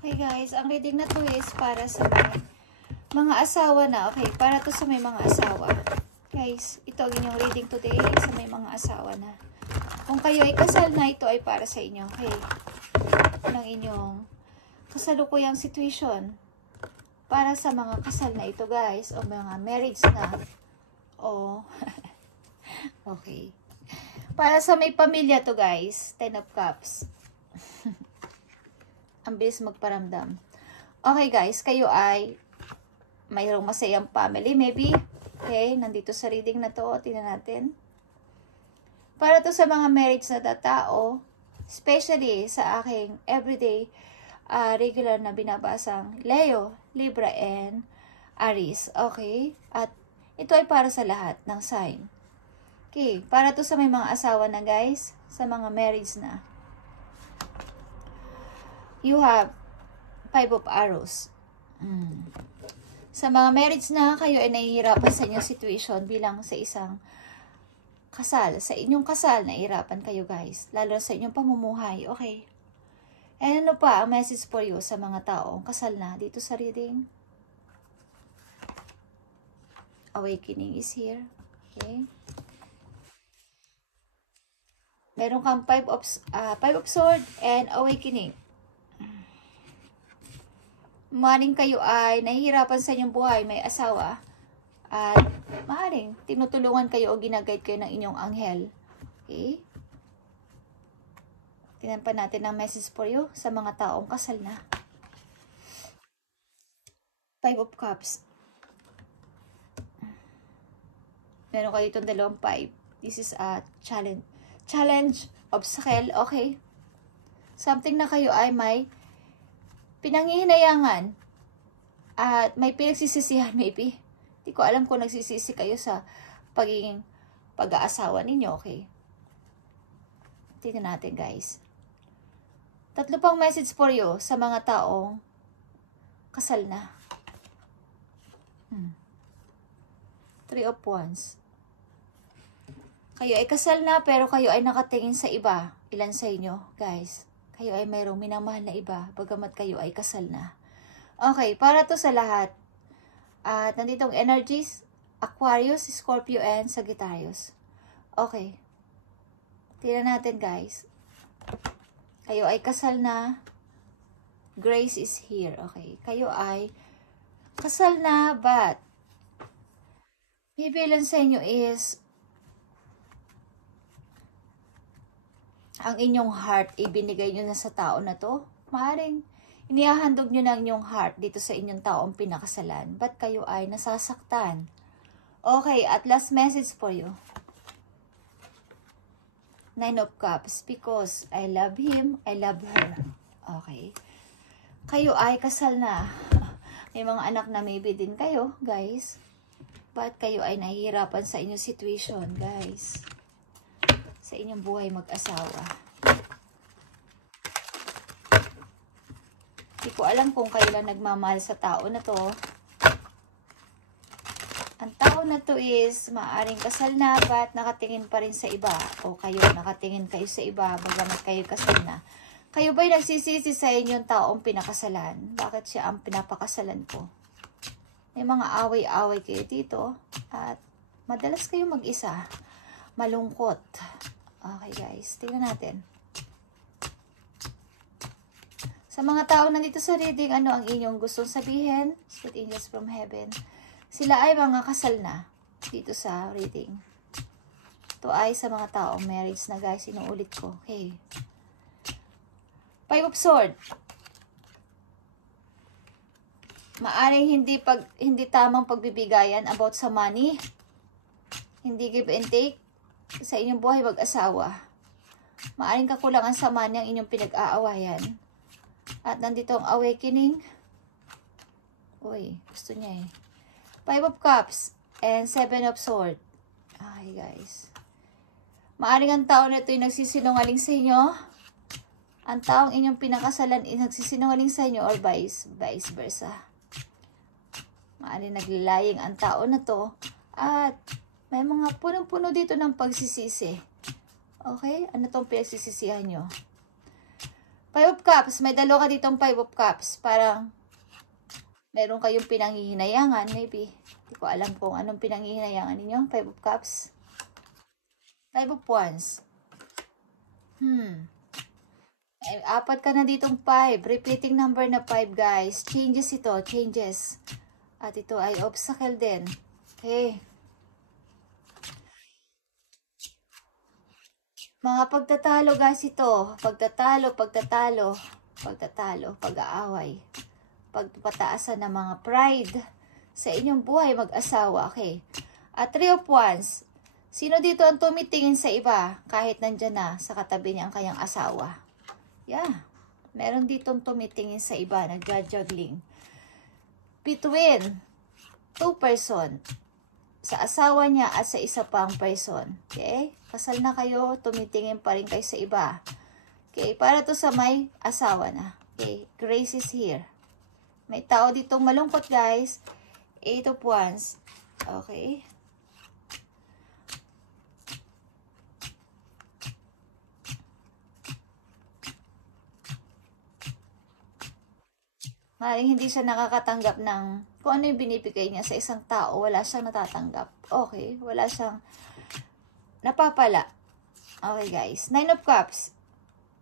Okay guys, ang reading na to is para sa mga asawa na. Okay, para to sa may mga asawa. Guys, ito ang inyong reading today sa may mga asawa na. Kung kayo ay kasal na, ito ay para sa inyo. Okay, ng inyong kasalukuyang situation. Para sa mga kasal na ito guys, o mga marriage na. O, okay. Para sa may pamilya to guys, 10 of Cups. Ang bilis magparamdam. Okay guys, kayo ay mayroong masayang family maybe. Okay, nandito sa reading na to. Tingnan natin. Para to sa mga marriage na tao, especially sa aking everyday regular na binabasang Leo, Libra, and Aries. Okay? At ito ay para sa lahat ng sign. Okay, para to sa may mga asawa na guys, sa mga marriage na. You have 5 of Arrows. Sa mga marriage na, kayo ay nahihirapan sa inyong situation bilang sa isang kasal. Sa inyong kasal, nahihirapan kayo guys. Lalo sa inyong pamumuhay. Okay. And ano pa ang message for you sa mga taong kasal na dito sa reading? Awakening is here. Okay. Meron kang 5 of Sword and Awakening. Maaaring kayo ay nahihirapan sa inyong buhay, may asawa, at maaaring tinutulungan kayo o ginaguide kayo ng inyong anghel. Okay? Tingnan pa natin ang message for you sa mga taong kasal na. 5 of Cups. Meron kayo itong dalawang 5. This is a challenge. Challenge, obstacle, okay? Something na kayo ay may pinanghihinayangan at may pinagsisisihan maybe. Hindi ko alam kung nagsisisi kayo sa pagiging pag-aasawa ninyo, okay? Tingnan natin guys. 3 pang message for you sa mga taong kasal na. 3 of Wands. Kayo ay kasal na pero kayo ay nakatingin sa iba. Ilan sa inyo guys? Kayo ay mayroong minamahal na iba, bagamat kayo ay kasal na. Okay, para to sa lahat. At nanditong energies, Aquarius, Scorpio, and Sagittarius. Okay. Tingnan natin guys. Kayo ay kasal na. Grace is here. Okay. Kayo ay kasal na, but bibilan sa inyo is ang inyong heart, ibinigay nyo na sa tao na to. Maaaring inihahandog nyo na ang inyong heart dito sa inyong taong pinakasalan. Ba't kayo ay nasasaktan? Okay, at last message for you. 9 of Cups. Because I love him, I love her. Okay. Kayo ay kasal na. May mga anak na maybe din kayo, guys. Ba't kayo ay nahihirapan sa inyong situation, guys? Sa inyong buhay mag-asawa. Hindi ko alam kung kayo lang nagmamahal sa tao na to. Ang tao na to is maaaring kasal na, but nakatingin pa rin sa iba. O kayo, nakatingin kayo sa iba, bagamat kayo kasal na. Kayo ba'y nagsisisi sa inyong taong pinakasalan? Bakit siya ang pinapakasalan ko? May mga away-away kayo dito. At madalas kayo mag-isa. Malungkot. Okay guys, tingnan natin. Sa mga tao nandito sa reading, ano ang inyong gustong sabihin? Sweet angels from heaven. Sila ay mga kasal na dito sa reading. Ito ay sa mga taong marriage na guys, inuulit ko. Okay. 5 of Sword. Maaring hindi tamang pagbibigayan about sa money. Hindi give and take. Sa inyong buhay mag-asawa. Maaring kakulangan sa money ang inyong pinag-aawayan. At nandito ang Awakening. Uy, gusto niya eh. 5 of Cups and 7 of Swords. Ay guys. Maaring ang tao na ito ay nagsisinungaling sa inyo. Ang taong inyong pinakasalan ay nagsisinungaling sa inyo or vice versa. Maaring naglalaying ang tao na to at may mga punong-puno dito ng pagsisisi. Okay? Ano tong pinagsisisihan nyo? Five of Cups. May dalawa ka ditong Five of Cups. Parang meron kayong pinanghihinayangan. Maybe. Hindi ko alam kung anong pinanghihinayangan ninyo. Five of Cups. Five of Wands. Ay, apat ka na ditong 5. Repeating number na 5, guys. Changes ito. Changes. At ito ay obstacle din. Okay. Mga pagtatalo, guys, ito. Pagtatalo, pag-aaway. Pagpataasan ng mga pride sa inyong buhay mag-asawa. Okay. At 3 of Wands. Sino dito ang tumitingin sa iba kahit nandyan na sa katabi niya ang kanyang asawa? Yeah. Meron ditong tumitingin sa iba, nagja-juggling. Between 2 person. Sa asawa niya at sa isa pang person. Okay? Kasal na kayo, tumitingin pa rin kayo sa iba. Okay? Para to sa may asawa na. Okay? Grace is here. May tao ditong malungkot, guys. 8 of Wands. Okay? Maring hindi siya nakakatanggap ng kung ano yung binibigay niya sa isang tao. Wala siyang natatanggap. Okay? Wala siyang napapala. Okay, guys. 9 of Cups.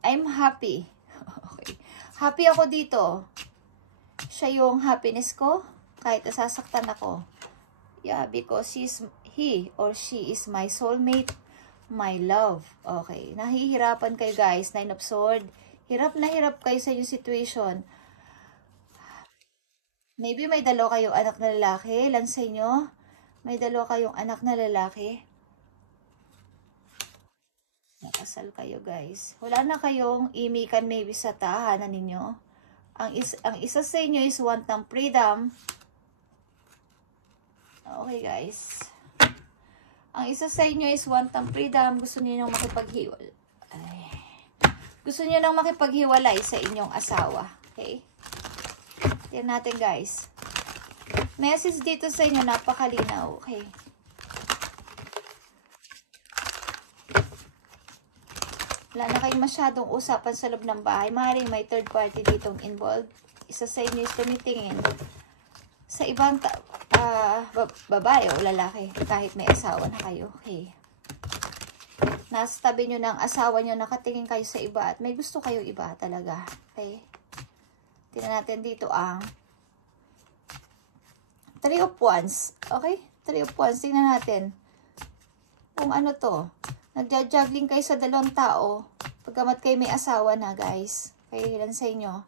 I'm happy. Okay. Happy ako dito. Siya yung happiness ko. Kahit nasasaktan ako. Yeah, because he or she is my soulmate. My love. Okay. Nahihirapan kayo, guys. 9 of Swords. Hirap na hirap kayo sa yung situation. Maybe may dalawa kayong anak na lalaki. Ilan sa inyo? May dalawa kayong anak na lalaki. Nakasal kayo, guys. Wala na kayong imikan maybe sa tahanan ninyo. Ang isa sa inyo is want ng freedom. Okay, guys. Ang isa sa inyo is want ng freedom. Gusto niyo nang makipaghiwalay. Gusto niyo nang makipaghiwalay sa inyong asawa. Okay? Tignan natin, guys. Message dito sa inyo, napakalinaw. Okay. Wala na kayong masyadong usapan sa loob ng bahay. Maaaring may third party ditong involved. Isa sa inyo is tumitingin sa ibang babae o lalaki. Kahit may asawa na kayo. Okay. Nasa tabi nyo ng asawa nyo, nakatingin kayo sa iba at may gusto kayo iba talaga. Okay. Tingnan natin dito ang 3 of Wands. Okay? 3 of Wands. Tingnan natin kung ano to. Nagja-juggling kayo sa dalawang tao. Pagkamat kayo may asawa na, guys. Kayo ilan sa inyo.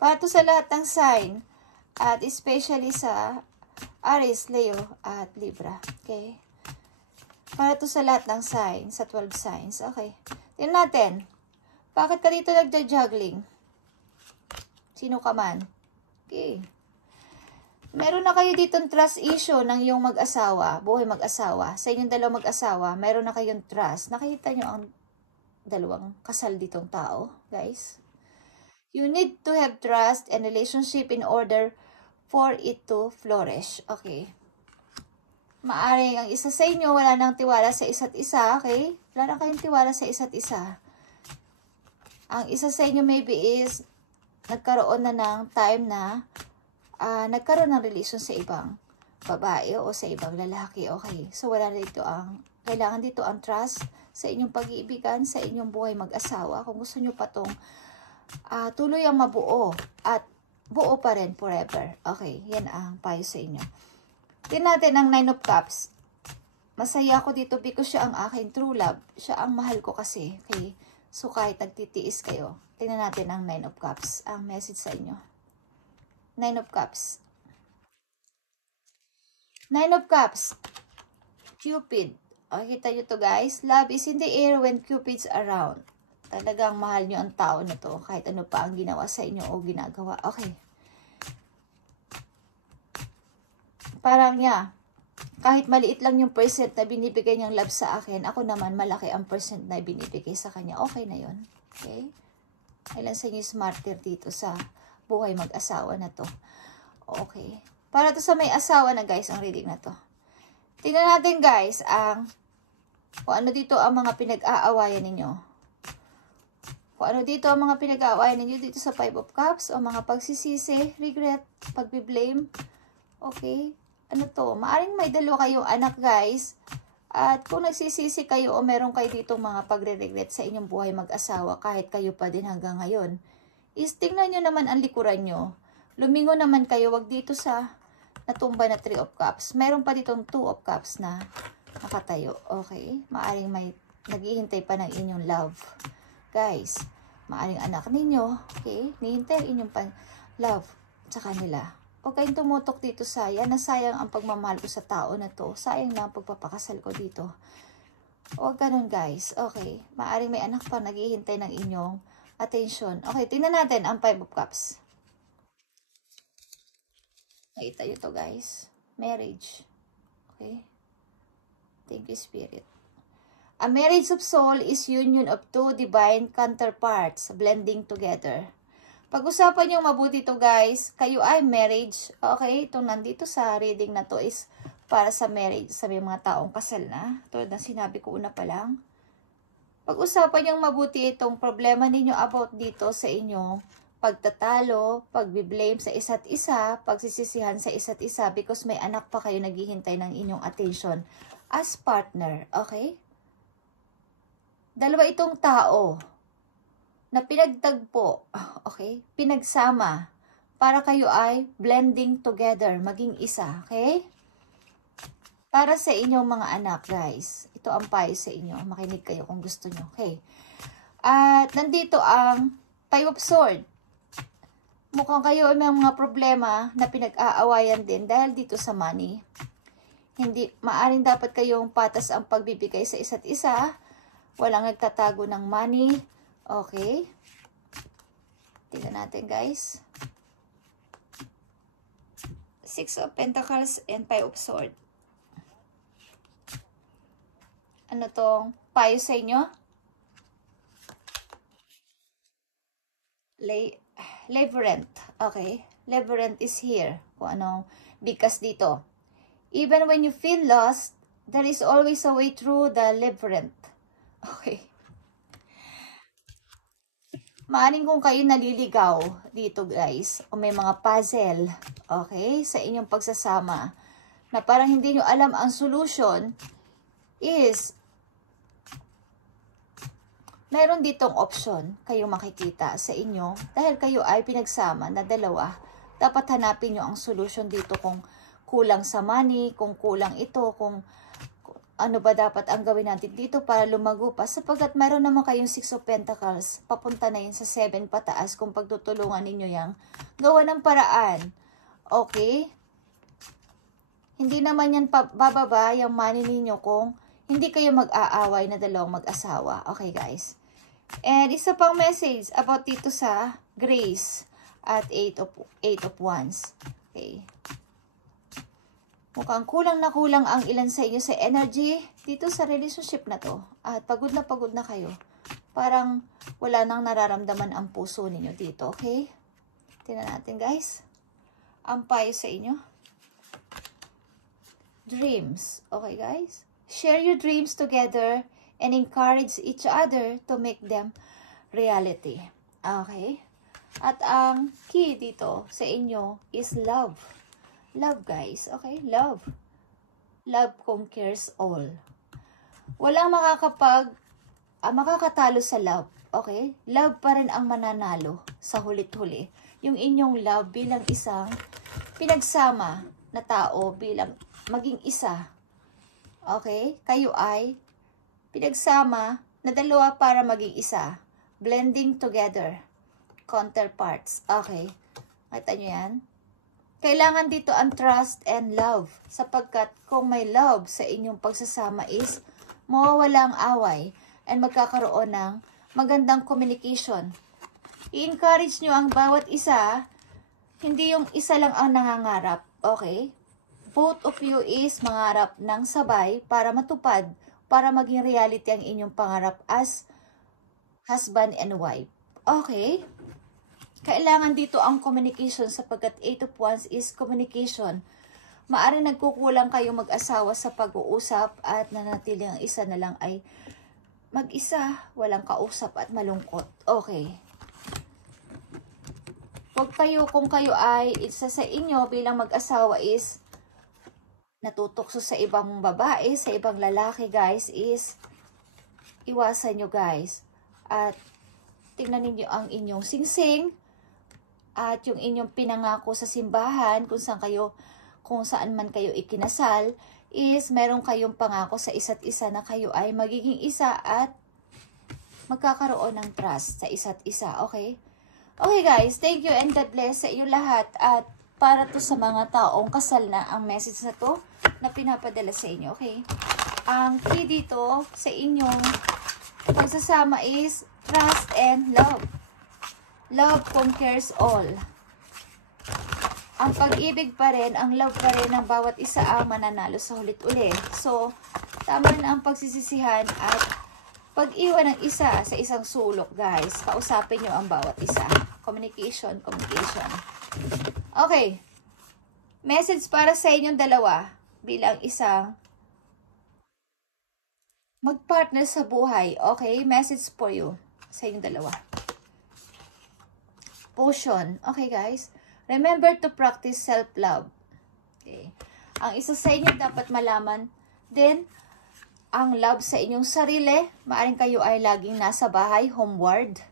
Para to sa lahat ng sign. At especially sa Aries, Leo, at Libra. Okay? Para to sa lahat ng sign. Sa 12 signs. Okay. Tingnan natin. Bakit ka dito nagja-juggling? Sino ka man. Okay. Meron na kayo ditong trust issue ng iyong mag-asawa, buhay mag-asawa. Sa inyong dalawang mag-asawa, meron na kayong trust. Nakita nyo ang dalawang kasal ditong tao, guys. You need to have trust and relationship in order for it to flourish. Okay. Maaring ang isa sa inyo, wala nang tiwala sa isa't isa, okay? Wala na kayong tiwala sa isa't isa. Ang isa sa inyo maybe is nagkaroon na ng time na nagkaroon ng relasyon sa ibang babae o sa ibang lalaki. Okay. So, wala dito kailangan dito ang trust sa inyong pag-iibigan, sa inyong buhay mag-asawa. Kung gusto nyo pa itong tuloy ang mabuo at buo pa rin forever. Okay. Yan ang payo sa inyo. Tingnan natin ang 9 of Cups. Masaya ako dito because siya ang aking true love. Siya ang mahal ko kasi. Okay. So, kahit nagtitiis kayo. Tingnan natin ang 9 of Cups. Ang message sa inyo. 9 of Cups. 9 of Cups. Cupid. Okay, kita nyo to, guys. Love is in the air when Cupid's around. Talagang mahal nyo ang tao na to. Kahit ano pa ang ginawa sa inyo o ginagawa. Okay. Parang niya. Kahit maliit lang yung percent na binibigay niyang love sa akin, ako naman malaki ang percent na binibigay sa kanya. Okay na yun. Okay? Ilan sa inyo is martyr dito sa buhay mag-asawa na to. Okay. Para to sa may asawa na, guys, ang reading na to. Tingnan natin, guys, kung ano dito ang mga pinag-aawayan ninyo. Kung ano dito ang mga pinag-aawayan ninyo dito sa 5 of Cups o mga pagsisisi, regret, pagbiblame. Okay? Ano to? Maaring may dalawa kayong anak guys. At kung nagsisisi kayo o meron kayo dito mga pagre-regret sa inyong buhay mag-asawa kahit kayo pa din hanggang ngayon, is tingnan nyo naman ang likuran nyo. Lumingo naman kayo, wag dito sa natumba na 3 of Cups. Meron pa ditong 2 of Cups na nakatayo. Okay? Maaring may naghihintay pa ng inyong love. Guys, maaring anak ninyo, okay, nihintay inyong love sa kanila. Huwag kayong tumutok dito sayang, nasayang ang pagmamahal ko sa tao na to. Sayang na ang pagpapakasal ko dito. Huwag ganun guys, okay. Maaring may anak pa naghihintay ng inyong attention. Okay, tingnan natin ang 5 of Cups. Nakita nyo to guys. Marriage. Okay. Thank you Spirit. A marriage of soul is union of two divine counterparts blending together. Pag-usapan yung mabuti to guys, kayo ay marriage. Okay, itong nandito sa reading na to is para sa marriage, sa mga taong kasal na. Tulad ng sinabi ko una pa lang. Pag-usapan yung mabuti itong problema ninyo about dito sa inyong pagtatalo, pagbiblame sa isa't isa, pagsisisihan sa isa't isa because may anak pa kayo naghihintay ng inyong attention as partner. Okay? Dalawa itong tao na pinagtagpo, okay? Pinagsama para kayo ay blending together, maging isa, okay? Para sa inyong mga anak, guys. Ito ang payo sa inyo. Makinig kayo kung gusto nyo, okay? At nandito ang 5 of Swords. Mukhang kayo ay may mga problema na pinag-aawayan din dahil dito sa money. Hindi, maaring dapat kayong patas ang pagbibigay sa isa't isa. Walang nagtatago ng money. Okay. Tingnan natin guys. 6 of Pentacles and 5 of Swords. Ano tong payo sa inyo? Labyrinth. Okay. Labyrinth is here. Kung anong bigkas dito. Even when you feel lost, there is always a way through the labyrinth. Okay. Maaring kung kayo naliligaw dito guys, o may mga puzzle, okay, sa inyong pagsasama, na parang hindi nyo alam ang solution, is, meron ditong option kayong makikita sa inyo, dahil kayo ay pinagsama na dalawa, dapat hanapin nyo ang solution dito kung kulang sa money, kung kulang ito, kung ano ba dapat ang gawin natin dito para lumago pa? Sapagkat meron naman kayong 6 of Pentacles. Papunta na yun sa 7 pataas kung pagtutulungan ninyo yang gawa ng paraan. Okay? Hindi naman yan bababa yung money ninyo kung hindi kayo mag-aaway na dalawang mag-asawa. Okay guys? And isa pang message about dito sa Grace at 8 of Wands. Okay? Mukhang kulang na kulang ang ilan sa inyo sa energy dito sa relationship na to. At pagod na kayo. Parang wala nang nararamdaman ang puso ninyo dito, okay? Tingnan natin guys. Ang payo sa inyo. Dreams, okay guys? Share your dreams together and encourage each other to make them reality. Okay? At ang key dito sa inyo is love. Love guys, okay? Love. Love conquers all. Walang makakatalo sa love, okay? Love pa rin ang mananalo sa hulit-huli. Yung inyong love bilang isang pinagsama na tao bilang maging isa. Okay? Kayo ay pinagsama na dalawa para maging isa. Blending together. Counterparts. Okay? Kita nyo yan? Kailangan dito ang trust and love sapagkat kung may love sa inyong pagsasama is mawawala ang away and magkakaroon ng magandang communication. I-encourage nyo ang bawat isa, hindi yung isa lang ang nangangarap, okay? Both of you is mangarap ng sabay para matupad, para maging reality ang inyong pangarap as husband and wife. Okay? Kailangan dito ang communication sapagkat 8 of Wands is communication. Maaring nagkukulang kayong mag-asawa sa pag-uusap at nanatili ang isa na lang ay mag-isa, walang kausap at malungkot. Okay. Huwag kayo, kung kayo ay, isa sa inyo bilang mag-asawa is natutokso sa ibang babae, sa ibang lalaki, guys, is iwasan nyo, guys. At tingnan ninyo ang inyong singsing at yung inyong pinangako sa simbahan kung saan man kayo ikinasal, is meron kayong pangako sa isa't isa na kayo ay magiging isa at magkakaroon ng trust sa isa't isa, okay? Okay guys, thank you and God bless sa iyo lahat. At para to sa mga taong kasal na, ang message na to na pinapadala sa inyo, okay? Ang key dito sa inyong pagsasama is trust and love. Love conquers all. Ang pag-ibig pa rin, ang love pa rin ng bawat isa ang mananalo sa hulit-uli. So, tama na ang pagsisisihan at pag-iwan ng isa sa isang sulok, guys. Kausapin nyo ang bawat isa. Communication, communication. Okay. Message para sa inyong dalawa bilang isang magpartner sa buhay. Okay? Message for you sa inyong dalawa. Potion. Okay, guys? Remember to practice self-love. Okay. Ang isa sa inyo dapat malaman din ang love sa inyong sarili. Maaring kayo ay laging nasa bahay, homeward.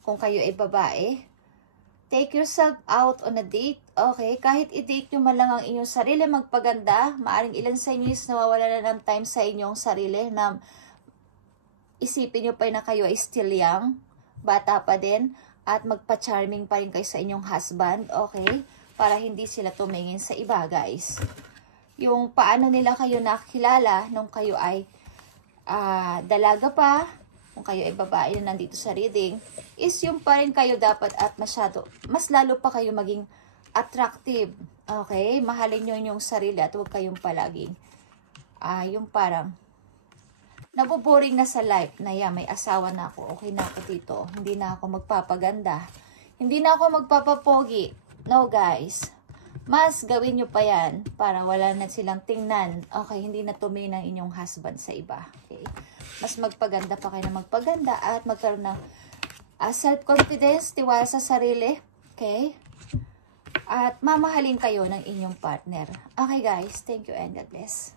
Kung kayo ay babae. Take yourself out on a date. Okay? Kahit i-date nyo man lang ang inyong sarili, magpaganda. Maaring ilan sa inyo is nawawala na ng time sa inyong sarili na isipin nyo pa na kayo ay still young. Bata pa din. At magpa-charming pa rin kayo sa inyong husband, okay? Para hindi sila tumingin sa iba, guys. Yung paano nila kayo nakilala nung kayo ay dalaga pa, kung kayo ay babae na nandito sa reading, is yung pa rin kayo dapat at mas lalo pa kayo maging attractive, okay? Mahalin nyo yung sarili at huwag kayong palaging, yung parang, naboboring na sa life na may asawa na ako, okay na ako dito, hindi na ako magpapaganda, hindi na ako magpapapogi. No guys, mas gawin nyo pa yan para wala na silang tingnan, okay, hindi na tumingin ang inyong husband sa iba, okay? Mas magpaganda pa kayo na magpaganda at magkaroon ng self-confidence, tiwala sa sarili, okay? At mamahalin kayo ng inyong partner. Okay guys, thank you and God bless.